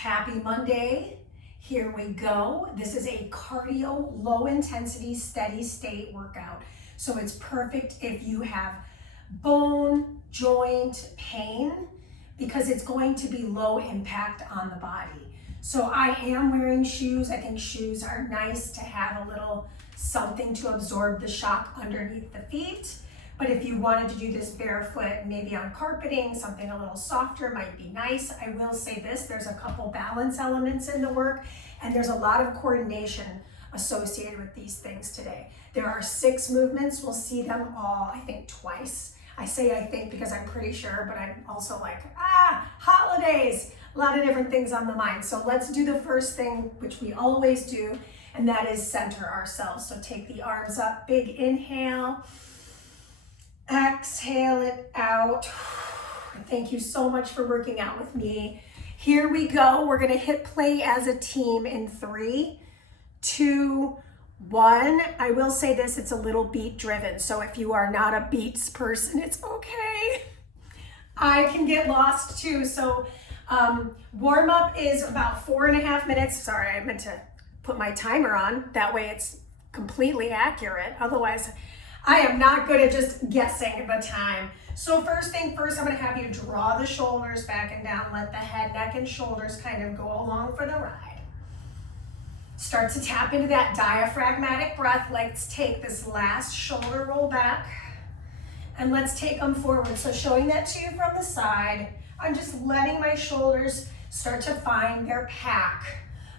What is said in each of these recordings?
Happy Monday. Here we go. This is a cardio, low intensity, steady state workout. So it's perfect if you have bone, joint pain because it's going to be low impact on the body. So I am wearing shoes. I think shoes are nice to have a little something to absorb the shock underneath the feet. But if you wanted to do this barefoot, maybe on carpeting, something a little softer might be nice. I will say this, there's a couple balance elements in the work, and there's a lot of coordination associated with these things today. There are 6 movements. We'll see them all, I think, twice. I say I think because I'm pretty sure, but I'm also like, holidays, a lot of different things on the mind. So let's do the first thing, which we always do, and that is center ourselves. So take the arms up, big inhale. Exhale it out. Thank you so much for working out with me. Here we go. We're going to hit play as a team in 3, 2, 1. I will say this, it's a little beat driven. So if you are not a beats person, it's okay. I can get lost too. So warm up is about 4.5 minutes. Sorry, I meant to put my timer on. That way it's completely accurate. Otherwise, I am not good at just guessing the time. So first thing first, I'm going to have you draw the shoulders back and down. Let the head, neck, and shoulders kind of go along for the ride. Start to tap into that diaphragmatic breath. Let's take this last shoulder roll back and let's take them forward. So showing that to you from the side, I'm just letting my shoulders start to find their pack.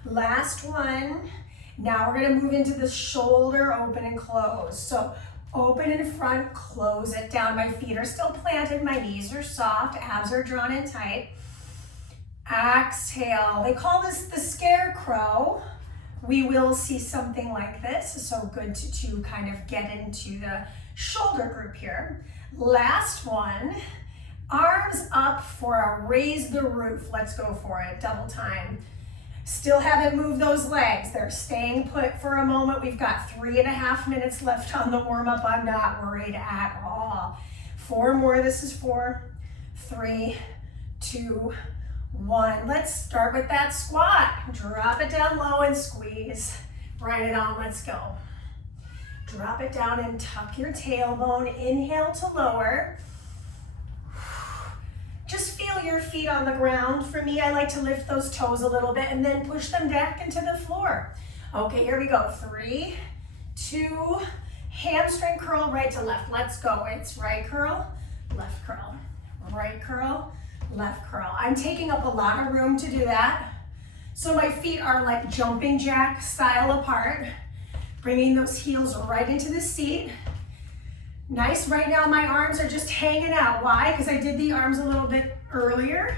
Last one. Now we're going to move into the shoulder open and close. So open in front, close it down. My feet are still planted, my knees are soft, abs are drawn in tight. Exhale. They call this the scarecrow. We will see something like this. So good to kind of get into the shoulder group here. Last one. Arms up for a raise the roof. Let's go for it. Double time. Still haven't moved those legs. They're staying put for a moment. We've got 3.5 minutes left on the warm-up. I'm not worried at all. 4 more. This is 4, 3, 2, 1. Let's start with that squat. Drop it down low and squeeze. Right it on. Let's go. Drop it down and tuck your tailbone. Inhale to lower. Just feel your feet on the ground. For me, I like to lift those toes a little bit and then push them back into the floor. Okay, here we go. 3, 2, hamstring curl right to left. Let's go. It's right curl, left curl, right curl, left curl. I'm taking up a lot of room to do that. So my feet are like jumping jack style apart, bringing those heels right into the seat. Nice, right now my arms are just hanging out. Why? Because I did the arms a little bit earlier.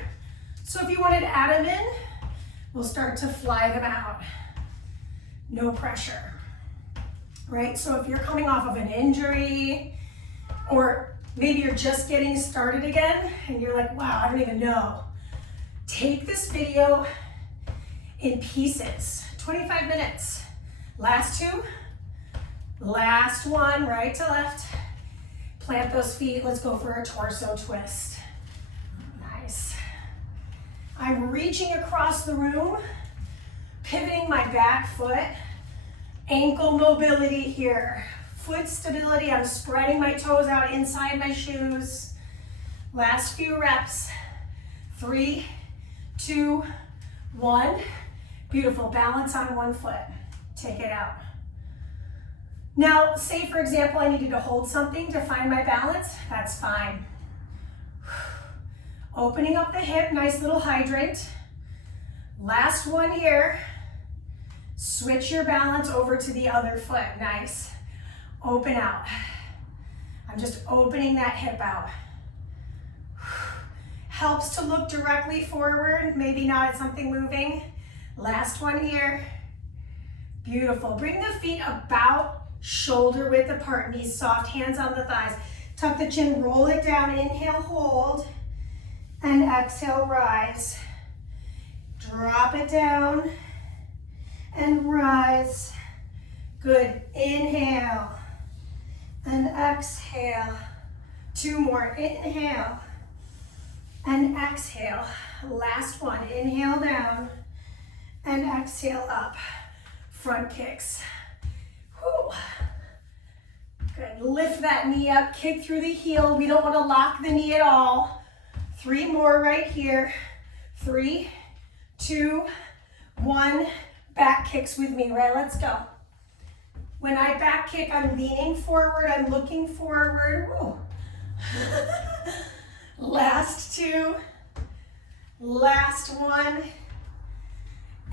So if you wanted to add them in, we'll start to fly them out. No pressure, right? So if you're coming off of an injury, or maybe you're just getting started again, and you're like, wow, I don't even know. Take this video in pieces, 25 minutes. Last 2, last one, right to left. Plant those feet. Let's go for a torso twist. Nice. I'm reaching across the room, pivoting my back foot. Ankle mobility here. Foot stability. I'm spreading my toes out inside my shoes. Last few reps. 3, 2, 1. Beautiful. Balance on one foot. Take it out. Now, say for example, I needed to hold something to find my balance, that's fine. Opening up the hip, nice little hydrant. Last one here. Switch your balance over to the other foot, nice. Open out. I'm just opening that hip out. Helps to look directly forward, maybe not at something moving. Last one here. Beautiful. Bring the feet about shoulder width apart, knees soft, hands on the thighs. Tuck the chin, roll it down, inhale, hold, and exhale, rise. Drop it down and rise. Good. Inhale and exhale. 2 more. Inhale and exhale. Last one, inhale down and exhale up. Front kicks. Whew. Good, lift that knee up, kick through the heel. We don't want to lock the knee at all. 3 more right here. 3, 2, 1. Back kicks with me, right? Let's go. When I back kick, I'm leaning forward, I'm looking forward. Woo. Last 2. Last 1.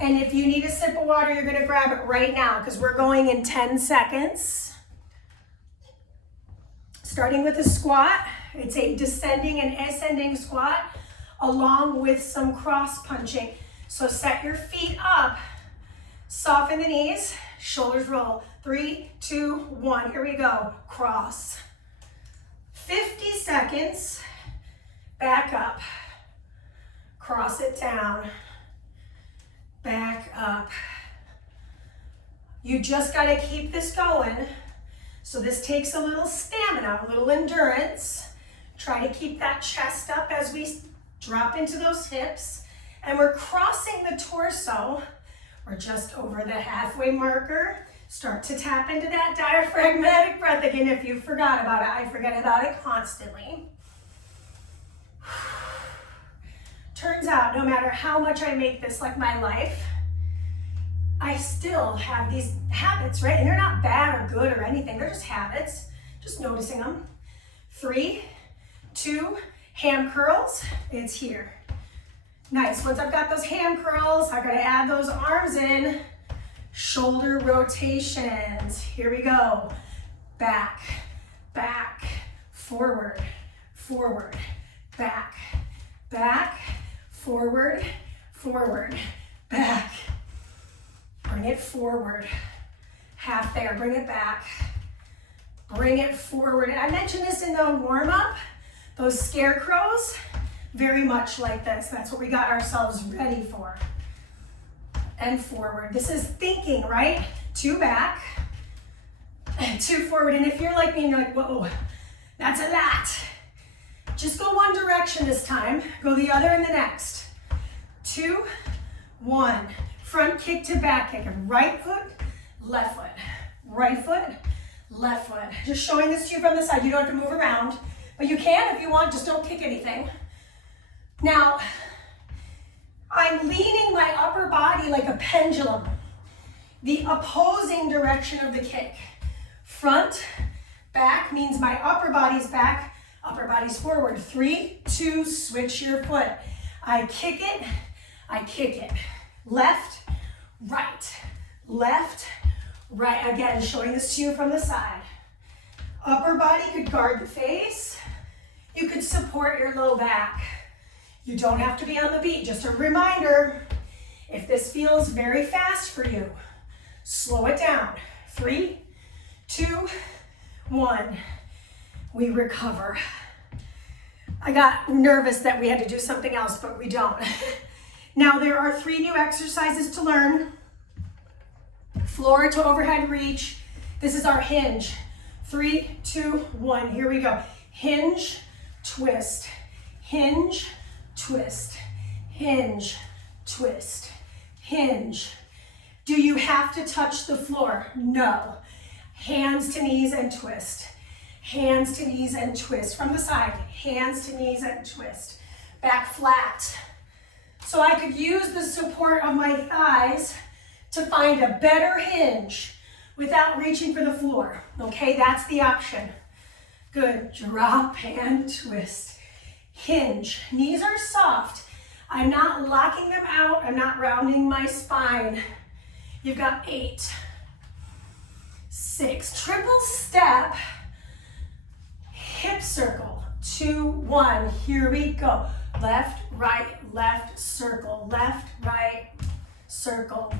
And if you need a sip of water, you're gonna grab it right now because we're going in 10 seconds. Starting with a squat. It's a descending and ascending squat along with some cross punching. So set your feet up, soften the knees, shoulders roll. 3, 2, 1, here we go, cross. 50 seconds, back up, cross it down, back up. You just gotta keep this going. So this takes a little stamina, a little endurance. Try to keep that chest up as we drop into those hips. And we're crossing the torso. We're just over the halfway marker. Start to tap into that diaphragmatic breath again if you forgot about it. I forget about it constantly. Turns out, no matter how much I make this like my life, I still have these habits, right? And they're not bad or good or anything. They're just habits, just noticing them. 3, 2, ham curls, it's here. Nice, once I've got those ham curls, I gotta add those arms in. Shoulder rotations, here we go. Back, back, forward, forward, back, back, forward, forward, back. Bring it forward, half there, bring it back. Bring it forward. And I mentioned this in the warm-up, those scarecrows, very much like this. That's what we got ourselves ready for. And forward. This is thinking, right? 2 back, 2 forward. And if you're like me and you're like, whoa, that's a lot. Just go one direction this time. Go the other and the next. 2, 1. Front kick to back kick. Right foot, left foot. Right foot, left foot. Just showing this to you from the side. You don't have to move around, but you can if you want. Just don't kick anything. Now, I'm leaning my upper body like a pendulum, the opposing direction of the kick. Front, back means my upper body's back, upper body's forward. 3, 2, switch your foot. I kick it, I kick it. Left, right, left, right. Again, showing this to you from the side. Upper body could guard the face. You could support your low back. You don't have to be on the beat. Just a reminder, if this feels very fast for you, slow it down. 3, 2, 1. We recover. I got nervous that we had to do something else, but we don't. Now there are 3 new exercises to learn. Floor to overhead reach. This is our hinge. 3, 2, 1. Here we go. Hinge, twist, hinge, twist, hinge, twist, hinge. Do you have to touch the floor? No. Hands to knees and twist. Hands to knees and twist. From the side, hands to knees and twist. Back flat. So I could use the support of my thighs to find a better hinge without reaching for the floor. Okay, that's the option. Good, drop and twist. Hinge, knees are soft. I'm not locking them out. I'm not rounding my spine. You've got 8, 6, triple step, hip circle, 2, 1. Here we go. Left, right, circle, left, right, circle.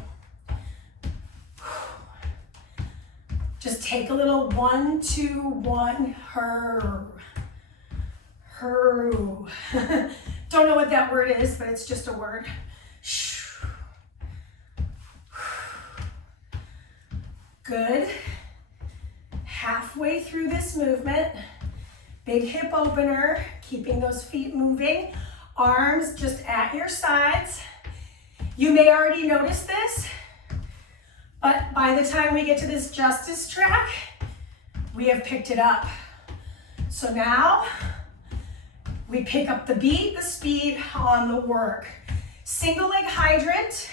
Just take a little 1, 2, 1, her. Don't know what that word is, but it's just a word. Good. Halfway through this movement, big hip opener, keeping those feet moving. Arms just at your sides. You may already notice this, but by the time we get to this justice track, we have picked it up. So now we pick up the beat, the speed on the work. Single leg hydrant,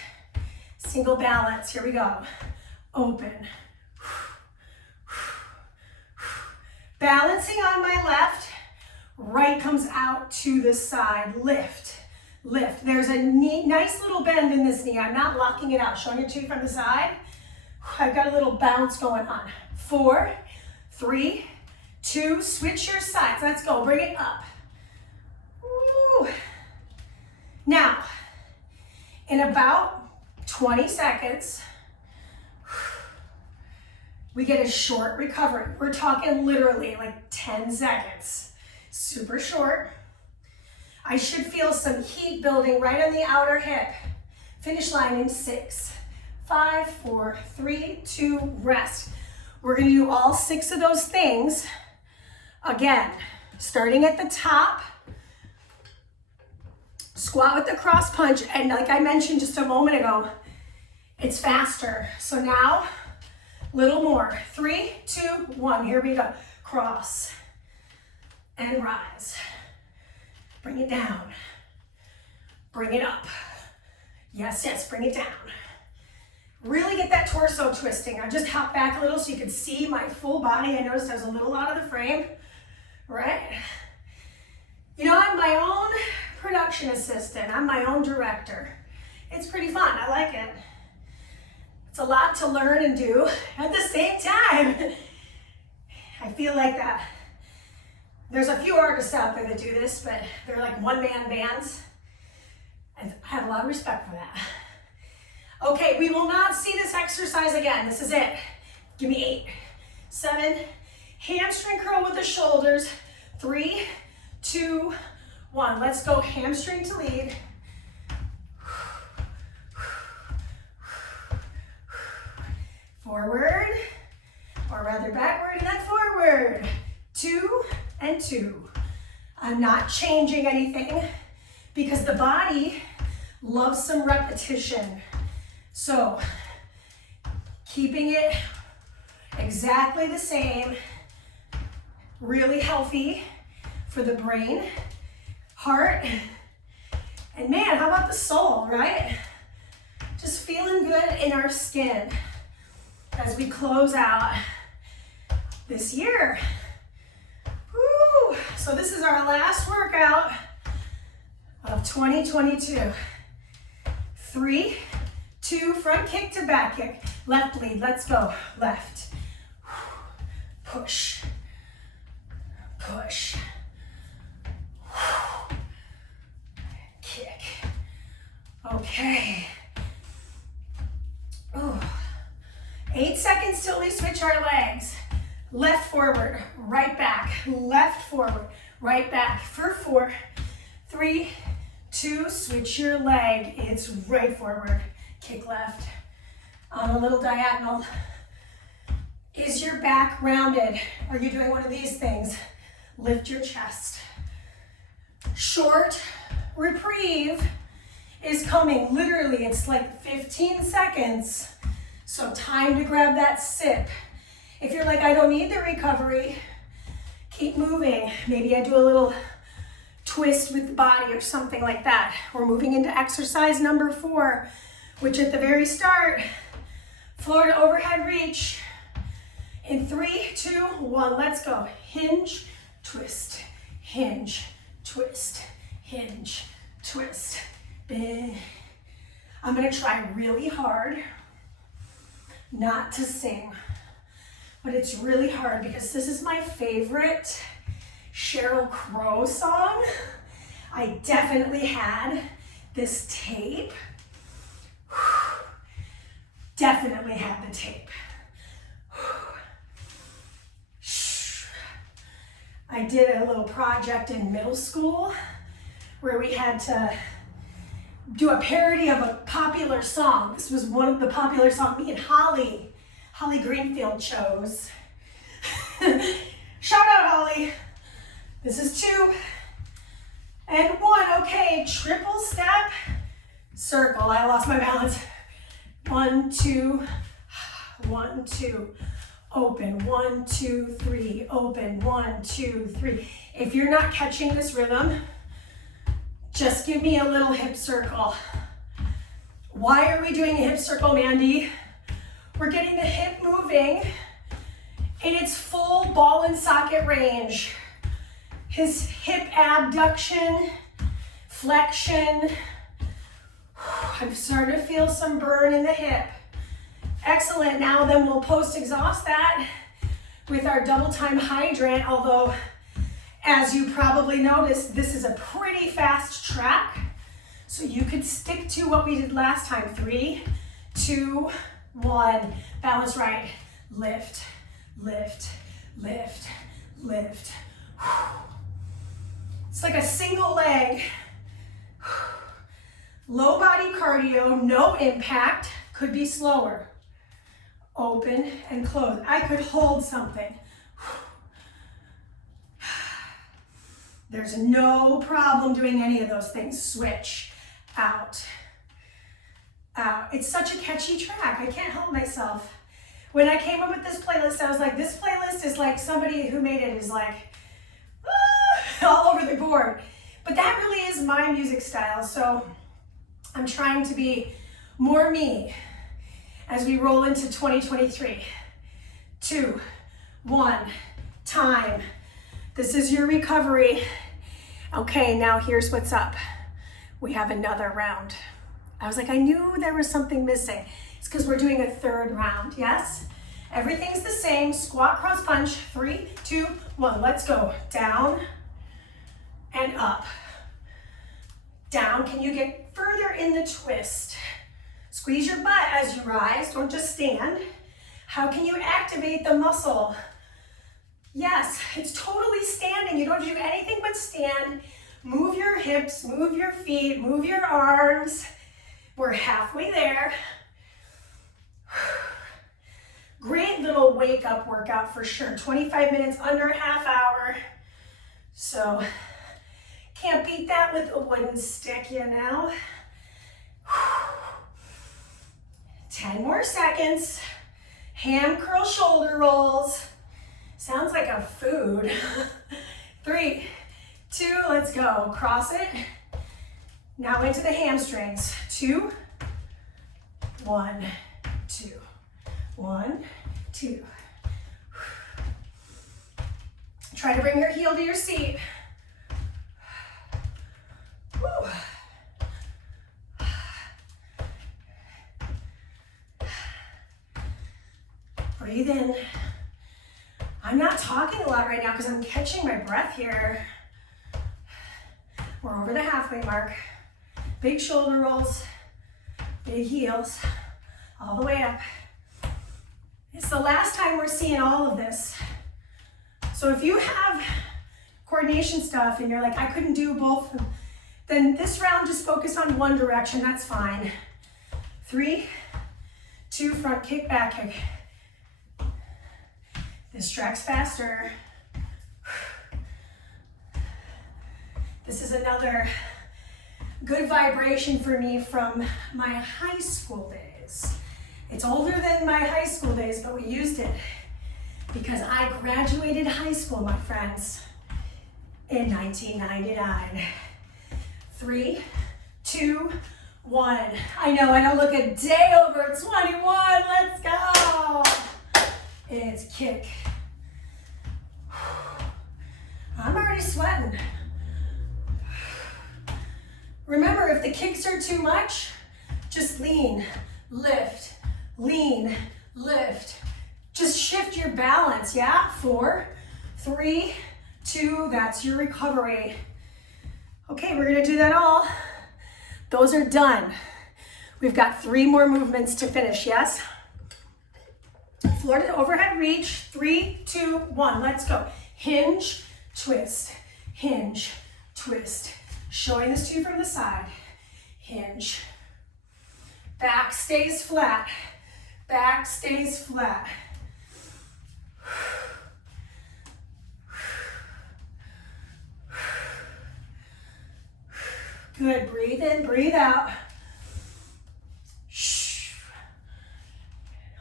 single balance. Here we go. Open. Balancing on my left, right comes out to the side. Lift, lift. There's a nice little bend in this knee. I'm not locking it out. Showing it to you from the side. I've got a little bounce going on. 4, 3, 2, switch your sides. Let's go, bring it up. Woo. Now, in about 20 seconds, we get a short recovery. We're talking literally like 10 seconds. Super short. I should feel some heat building right on the outer hip. Finish line in 6, 5, 4, 3, 2, rest. We're gonna do all 6 of those things. Again, starting at the top, squat with the cross punch, and like I mentioned just a moment ago, it's faster. So now, little more. 3, 2, 1, here we go. Cross and rise. Bring it down. Bring it up. Yes, yes, bring it down. Really get that torso twisting. I just hop back a little so you can see my full body. I noticed I was a little out of the frame, right? You know, I'm my own production assistant. I'm my own director. It's pretty fun. I like it. It's a lot to learn and do at the same time. I feel like that. There's a few artists out there that do this, but they're like one-man bands. I have a lot of respect for that. Okay, we will not see this exercise again. This is it. Give me 8, 7, hamstring curl with the shoulders. 3, 2, 1. Let's go hamstring to lead. Forward, or rather backward and then forward. 2 and 2. I'm not changing anything because the body loves some repetition. So, keeping it exactly the same, really healthy for the brain, heart, and man, how about the soul, right? Just feeling good in our skin as we close out this year. Woo. So this is our last workout of 2022. 3, 2, front kick to back kick. Left lead, let's go. Left. Push. Push. Kick. Okay. Ooh. 8 seconds till we switch our legs. Left forward, right back. Left forward, right back. For 4, 3, 2, switch your leg. It's right forward. Kick left. On a little diagonal. Is your back rounded? Are you doing one of these things? Lift your chest. Short reprieve is coming. Literally, it's like 15 seconds. So time to grab that sip. If you're like, I don't need the recovery, keep moving. Maybe I do a little twist with the body or something like that. We're moving into exercise number 4, which at the very start, floor to overhead reach. In 3, 2, 1, let's go. Hinge, twist, hinge, twist, hinge, twist. I'm gonna try really hard not to sing, but it's really hard because this is my favorite Sheryl Crow song. I definitely had this tape. Definitely had the tape. I did a little project in middle school where we had to do a parody of a popular song. This was one of the popular songs me and Holly Greenfield chose. Shout out, Holly. This is 2, and 1. Okay, triple step, circle. I lost my balance. 1, 2, 1, 2. Open, 1, 2, 3, open, 1, 2, 3. If you're not catching this rhythm, just give me a little hip circle. Why are we doing a hip circle, Mandy? We're getting the hip moving in its full ball and socket range. His hip abduction, flexion. I'm starting to feel some burn in the hip. Excellent, now then we'll post-exhaust that with our double time hydrant, although as you probably noticed, this is a pretty fast track. So you could stick to what we did last time. 3, 2, 1. Balance right. Lift, lift, lift, lift. It's like a single leg. Low body cardio, no impact. Could be slower. Open and close. I could hold something. There's no problem doing any of those things. Switch, out, out. It's such a catchy track. I can't help myself. When I came up with this playlist, I was like, this playlist is like somebody who made it is like, all over the board. But that really is my music style. So I'm trying to be more me as we roll into 2023. 2, 1, time. This is your recovery. Okay, now here's what's up. We have another round. I was like, I knew there was something missing. It's because we're doing a third round, yes? Everything's the same. Squat, cross, punch. 3, 2, 1. Let's go. Down and up. Down. Can you get further in the twist? Squeeze your butt as you rise. Don't just stand. How can you activate the muscle? Yes, it's totally standing. You don't do anything but stand. Move your hips, move your feet, move your arms. We're halfway there. Great little wake up workout for sure. 25 minutes, under a half hour. So can't beat that with a wooden stick, you know. 10 more seconds. Ham curl shoulder rolls. Sounds like a food. 3, 2, let's go. Cross it. Now into the hamstrings. 2, 1, 2, 1, 2. Try to bring your heel to your seat. Whew. Breathe in. I'm not talking a lot right now because I'm catching my breath here. We're over the halfway mark. Big shoulder rolls, big heels, all the way up. It's the last time we're seeing all of this. So if you have coordination stuff and you're like, I couldn't do both, then this round just focus on one direction, that's fine. 3, 2, front kick, back kick. This tracks faster. This is another good vibration for me from my high school days. It's older than my high school days, but we used it because I graduated high school, my friends, in 1999. 3, 2, 1. I know, I don't look a day over 21. Let's go. It's kick. I'm already sweating. Remember, if the kicks are too much, just lean, lift, lean, lift. Just shift your balance, yeah? 4, 3, 2, that's your recovery. Okay, we're gonna do that all. Those are done. We've got 3 more movements to finish, yes? Floor to overhead reach, 3, 2, 1, let's go. Hinge, twist, hinge, twist. Showing this to you from the side. Hinge. Back stays flat. Back stays flat. Good, breathe in, breathe out. Shh.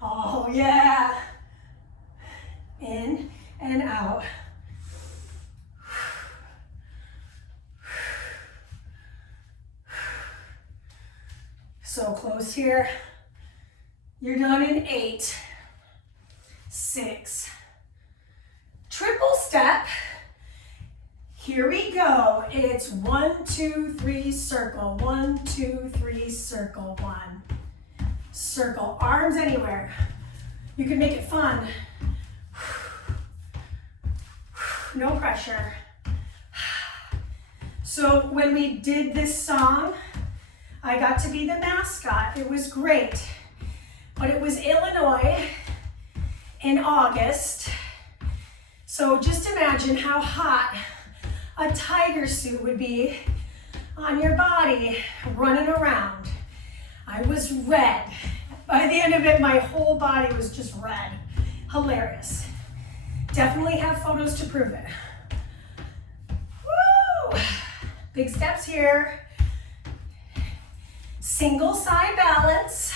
Oh yeah. In and out. So close here. You're done in 8, 6. Triple step. Here we go. It's 1, 2, 3, circle. 1, 2, 3, circle. 1. Circle. Arms anywhere. You can make it fun. No pressure. So when we did this song, I got to be the mascot. It was great. But it was Illinois in August. So just imagine how hot a tiger suit would be on your body running around. I was red. By the end of it, my whole body was just red. Hilarious. Definitely have photos to prove it. Woo! Big steps here. Single side balance.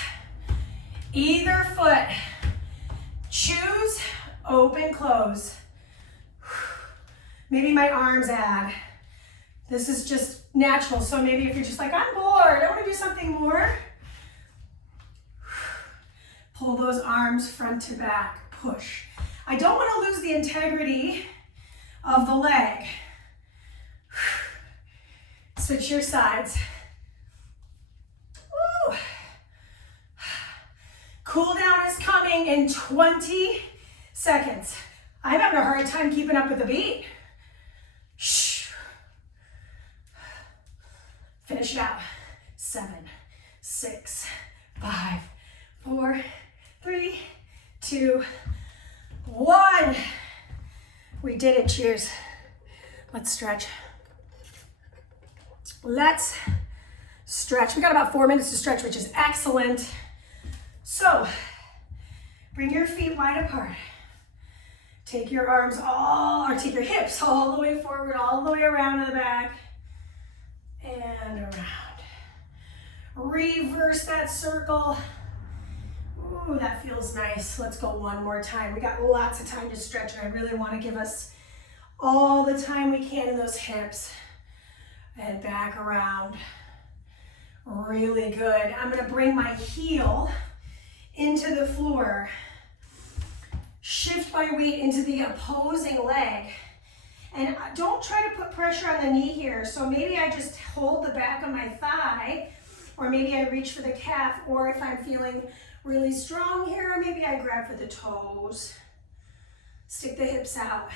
Either foot. Choose, open, close. Maybe my arms add. This is just natural, so maybe if you're just like, I'm bored, I want to do something more. Pull those arms front to back, push. I don't want to lose the integrity of the leg. Switch your sides. Woo. Cool down is coming in 20 seconds. I'm having a hard time keeping up with the beat. Shh. Finish it out. 7, 6, 5, 4, 3, 2, 1. We did it. Cheers. Let's stretch. Let's stretch. We got about 4 minutes to stretch, which is excellent. So, bring your feet wide apart. Take your arms take your hips all the way forward, all the way around to the back, and around. Reverse that circle. Ooh, that feels nice. Let's go one more time. We got lots of time to stretch, and I really want to give us all the time we can in those hips. And back around. Really good. I'm going to bring my heel into the floor. Shift my weight into the opposing leg. And don't try to put pressure on the knee here. So maybe I just hold the back of my thigh, or maybe I reach for the calf, or if I'm feeling really strong here, maybe I grab for the toes. Stick the hips out.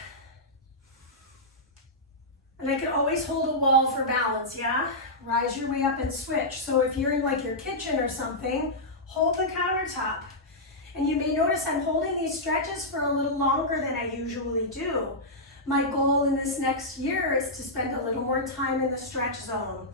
And I can always hold a wall for balance, yeah? Rise your way up and switch. So if you're in like your kitchen or something, hold the countertop. And you may notice I'm holding these stretches for a little longer than I usually do. My goal in this next year is to spend a little more time in the stretch zone.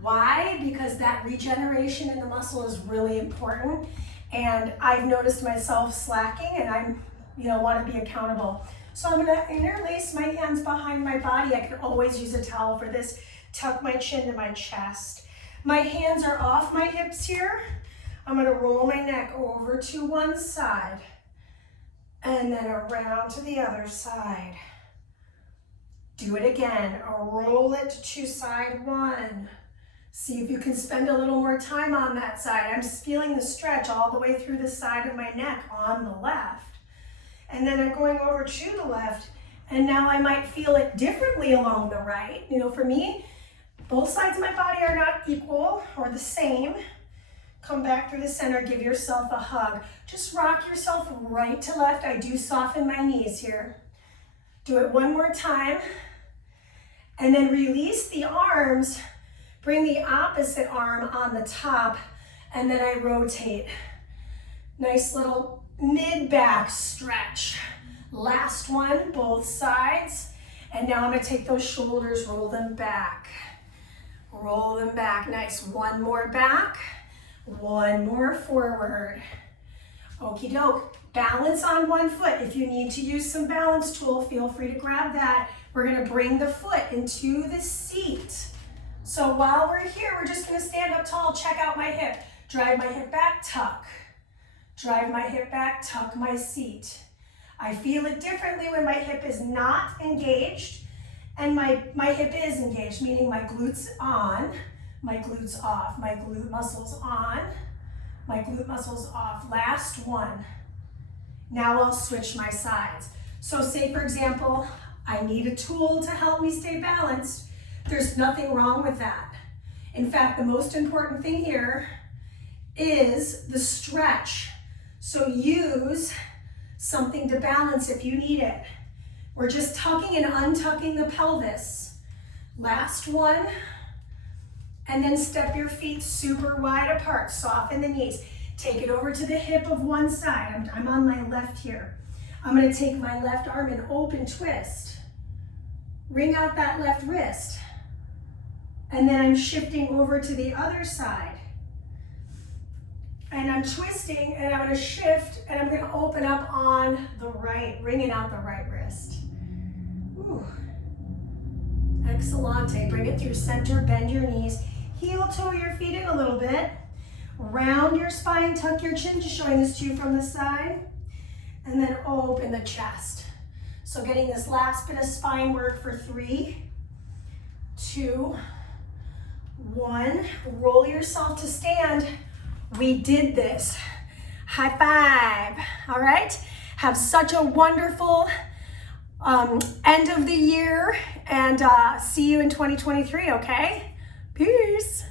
Why? Because that regeneration in the muscle is really important. And I've noticed myself slacking, and I'm, want to be accountable. So I'm gonna interlace my hands behind my body. I can always use a towel for this. Tuck my chin to my chest. My hands are off my hips here. I'm gonna roll my neck over to one side and then around to the other side. Do it again. Roll it to side one. See if you can spend a little more time on that side. I'm just feeling the stretch all the way through the side of my neck on the left. And then I'm going over to the left, and now I might feel it differently along the right. For me, both sides of my body are not equal or the same. Come back through the center, give yourself a hug. Just rock yourself right to left. I do soften my knees here. Do it one more time. And then release the arms. Bring the opposite arm on the top, and then I rotate. Nice little mid-back stretch. Last one, both sides. And now I'm gonna take those shoulders, roll them back. Roll them back, nice. One more back, one more forward. Okie doke, balance on one foot. If you need to use some balance tool, feel free to grab that. We're gonna bring the foot into the seat. So while we're here, we're just gonna stand up tall, check out my hip. Drive my hip back, tuck. Drive my hip back, tuck my seat. I feel it differently when my hip is not engaged and my hip is engaged, meaning my glutes on, my glutes off, my glute muscles on, my glute muscles off. Last one. Now I'll switch my sides. So say for example, I need a tool to help me stay balanced. There's nothing wrong with that. In fact, the most important thing here is the stretch. So use something to balance if you need it. We're just tucking and untucking the pelvis. Last one. And then step your feet super wide apart. Soften the knees. Take it over to the hip of one side. I'm on my left here. I'm gonna take my left arm and open twist. Wring out that left wrist. And then I'm shifting over to the other side. And I'm twisting and I'm gonna shift and I'm gonna open up on the right, wringing out the right wrist. Ooh. Excellente. Bring it through center, bend your knees. Heel toe your feet in a little bit. Round your spine, tuck your chin, just showing this to you from the side. And then open the chest. So getting this last bit of spine work for 3, 2, 1. Roll yourself to stand. We did this. High five. All right. Have such a wonderful end of the year and see you in 2023, okay? Peace.